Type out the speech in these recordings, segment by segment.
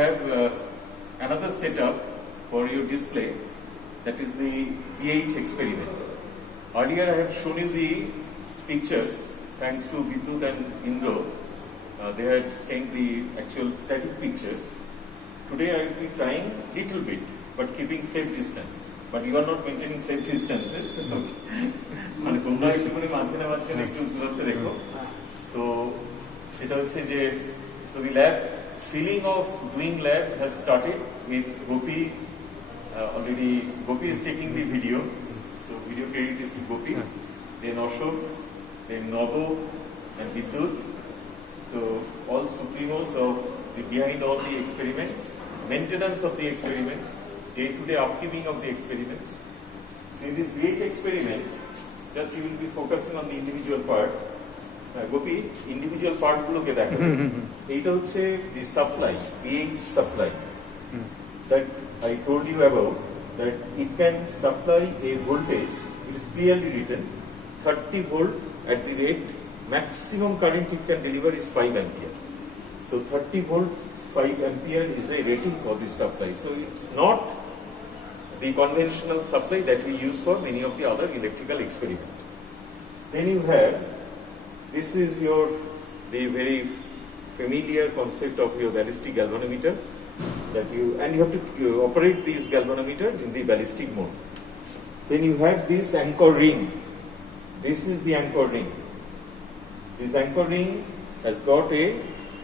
have another setup for your display, that is the pH experiment. Earlier I have shown you the pictures, thanks to Vidyut and Indra. They had sent the actual static pictures. Today I will be trying little bit, but keeping safe distance. But you are not maintaining safe distances. মানে তোমরা একটুখানি মাঝখানে মাঝখানে একটু দূরত্ব রেখো। তো এটা হচ্ছে যে so the lab feeling of doing lab has started with Gopi. Already Gopi is taking the video, so video credit is to Gopi. Then Ashok, then Nabo and Vidyut. So all supremos of the behind all the experiments, maintenance of the experiments, day-to-day upkeeping of the experiments. So in this pH experiment, just you will be focusing on the individual part. Gopi, individual part গুলোকে দেখো। এইটা হচ্ছে the supply, pH supply. That I told you about, that it can supply a voltage. It is clearly written, 30 volt at the rate. Maximum current it can deliver is 5 ampere. So 30 volt, 5 ampere is a rating for this supply. So it's not the conventional supply that we use for many of the other electrical experiments. Then you have, this is the very familiar concept of your ballistic galvanometer, that and you have to operate this galvanometer in the ballistic mode. Then you have this anchor ring. This is the anchor ring. This anchor ring has got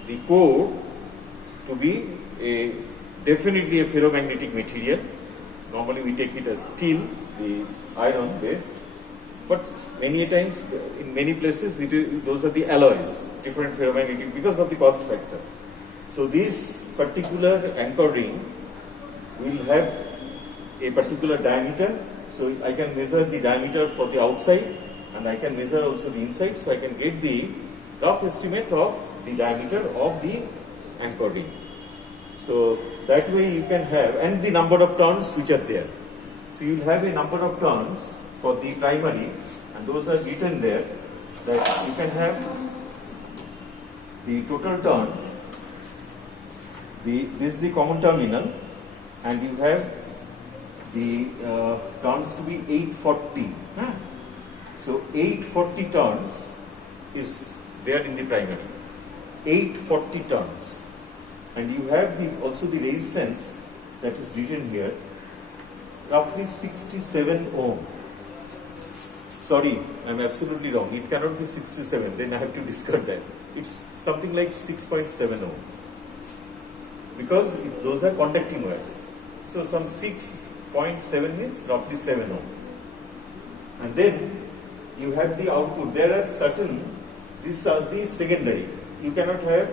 the core to be definitely a ferromagnetic material. Normally we take it as steel, the iron base, but many a times in many places those are the alloys, different ferromagnetic, because of the cost factor. So this particular anchor ring will have a particular diameter. So I can measure the diameter for the outside, and I can measure also the inside, so I can get the rough estimate of the diameter of the anchor ring. So that way you can have, and the number of turns which are there. So you will have a number of turns for the primary, and those are written there, that you can have the total turns. This is the common terminal, and you have the turns to be 840. So 840 turns is there in the primary. 840 turns. And you have also the resistance that is written here, roughly 67 ohm. Sorry, I'm absolutely wrong. It cannot be 67, then I have to discard that. It's something like 6.7 ohm. Because those are conducting wires. So some 6.7 means roughly 7 ohm. And then you have the output. There are certain, these are the secondary. You cannot have,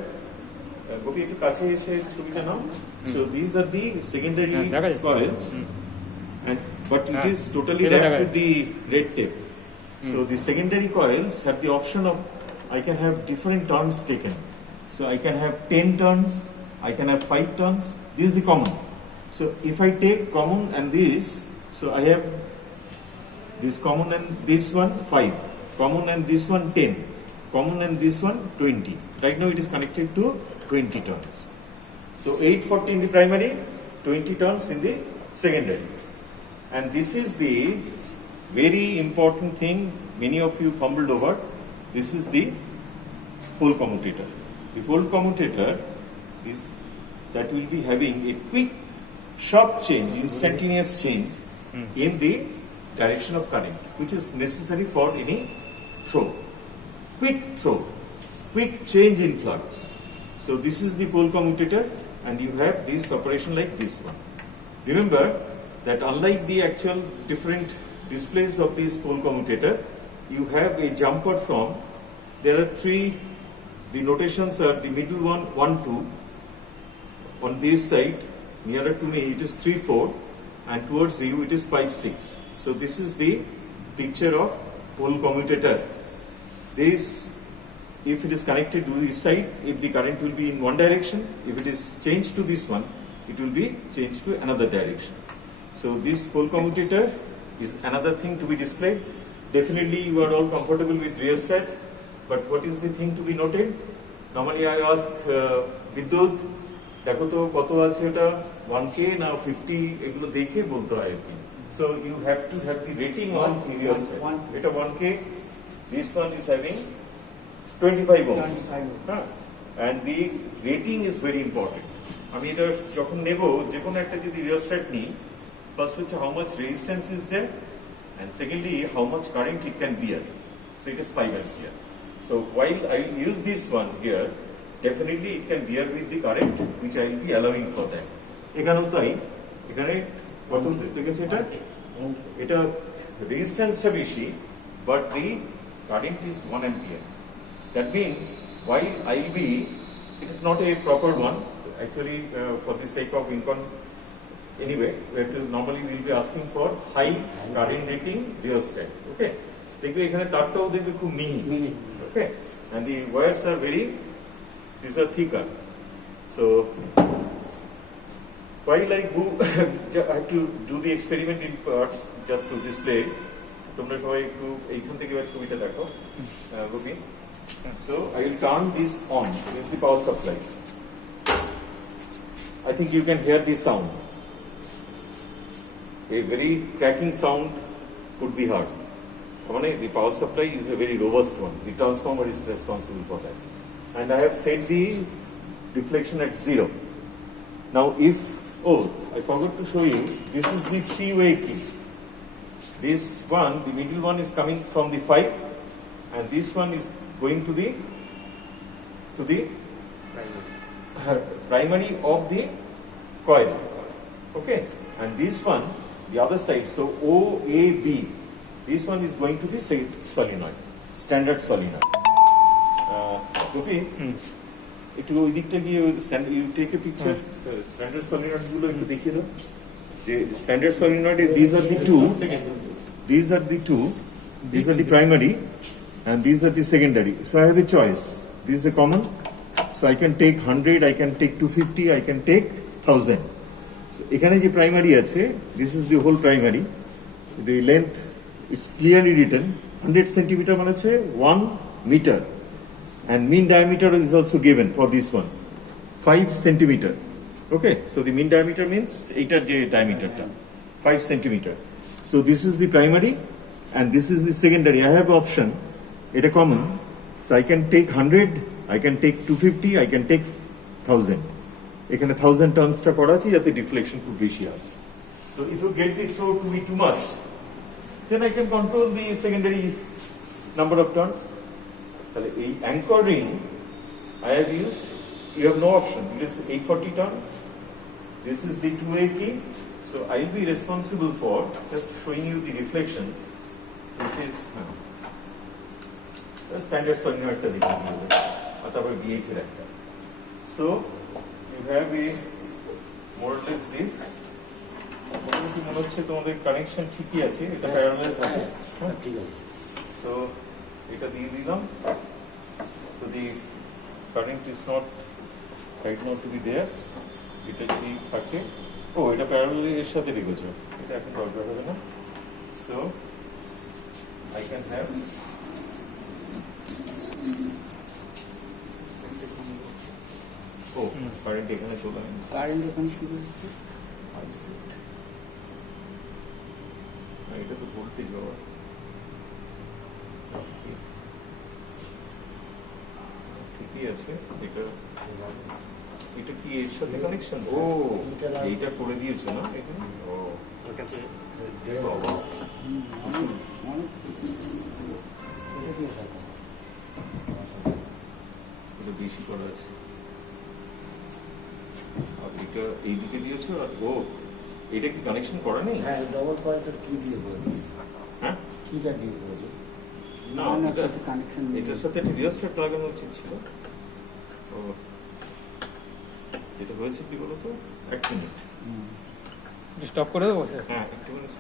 Gopi ekটু কাছে এসে ছবিটা নাও. So these are the secondary coils, but it is totally wrapped with the red tape. So the secondary coils have the option of, I can have different turns taken. So I can have 10 turns, I can have 5 turns. This is the common. So if I take common and this, so I have this common and this one 5, common and this one 10, common and this one 20. Right now it is connected to 20 turns. So 840 in the primary, 20 turns in the secondary. And this is the very important thing many of you fumbled over. This is the pole commutator. The pole commutator is that will be having a quick, sharp change, instantaneous change in the direction of current, which is necessary for any throw. Quick change in flux. So this is the pole commutator, and you have this operation like this one. Remember that unlike the actual different displays of this pole commutator, you have a jumper from, there are 3, the notations are the middle one 1 2, on this side nearer to me it is 3 4, and towards you it is 5 6. So this is the picture of pole commutator. This, if it is connected to this side, if the current will be in one direction, if it is changed to this one, it will be changed to another direction. So this pole commutator is another thing to be displayed. Definitely you are all comfortable with rheostat, but what is the thing to be noted? Normally I ask Vidyut দেখো তো কত আছে এটা 1K না 50 এগুলো দেখে বলতে হয় আর কি so you have to have the rating on rheostat এটা 1K this one is having 25 ohms হ্যাঁ and the rating is very important আমি এটা যখন নেব যে কোনো একটা যদি রিওস্ট্যাট নিই ফার্স্ট হচ্ছে how much resistance is there and secondly how much current it can bear so it is 5 ampere so while I will use this one here definitely it can bear with the current which I will be allowing for that এখানেও তাই এখানে কত দেখেছে এটা রেজিস্ট্যান্সটা বেশি but the current is 1 ampere that means while I will be it is not a proper one actually for the sake of income anyway we have to normally we will be asking for high current rating rheostat okay দেখবে এখানে তারটাও দেখবে খুব মিহি okay and the wires are very these are thicker so while I go I have to do the experiment in parts just to display তোমরা সবাই একটু এইখান থেকে ছবিটা দেখো রবি so I will turn this on this is the power supply I think you can hear the sound a very cracking sound could be heard the power supply is a very robust one the transformer is responsible for that and I have set the deflection at 0 now if I forgot to show you this is the three-way key this one the middle one is coming from the 5 and this one is going to the primary of the coil okay and this one the other side so OAB this one is going to the solenoid standard solenoid okay একটু ওই দিকটা গিয়ে you take a picture standard solenoid গুলো একটু দেখিয়ে দাও যে standard solenoid these are the primary and these are the secondary so I have a choice this is a common so I can take 100 I can take 250 I can take 1000 so এখানে যে primary আছে this is the whole primary the length it's clearly written 100 centimeter মানে হচ্ছে 1 meter and mean diameter is also given for this one 5 centimeter okay so the mean diameter means 8 je diameter ta 5 centimeter so this is the primary and this is the secondary I have option এটা common so I can take 100 I can take 250 I can take 1000 এখানে 1000 turns টা করা আছে যাতে deflection খুব বেশি আসে so if you get the flow to be too much then I can control the secondary number of turns তাহলে এই anchor ring I have used you have no option it is 840 turns this is the two-way key so I will be responsible for just showing you the reflection which is the standard solenoid টা দেখিয়ে দিই আর তারপরে BH এর একটা so you have a more or less this মোটামুটি মনে হচ্ছে তোমাদের কানেকশন ঠিকই আছে এটা প্যারালাল থাকে ঠিক আছে so এটা দিয়ে দিলাম so the current is not right now to be there এটা যদি থাকে এটা প্যারালাল এর সাথে রেখেছো এটা এখন দরকার হবে না so I can have current এখানে চলে আসে কারেন্ট এখানে শুরু হচ্ছে I see এটা তো ভোল্টেজ বাবা ঠিকই আছে এটা কি এর সাথে কানেকশন এইটা করে দিয়েছো না এখানে ওটাকে এটা বেশি করা আছে আর এটা এইদিকে দিয়েছো আর এটা কি কানেকশন করা নেই হ্যাঁ ডবল করা স্যার কি দিয়ে করে দিয়েছে হ্যাঁ কিটা দিয়ে করেছে না এটা কানেকশন এটার সাথে একটা রিওস্ট্যাট লাগানো উচিত ছিল এটা হয়েছে কি বলতো 1 মিনিট স্টপ করে দেবো স্যার হ্যাঁ একটু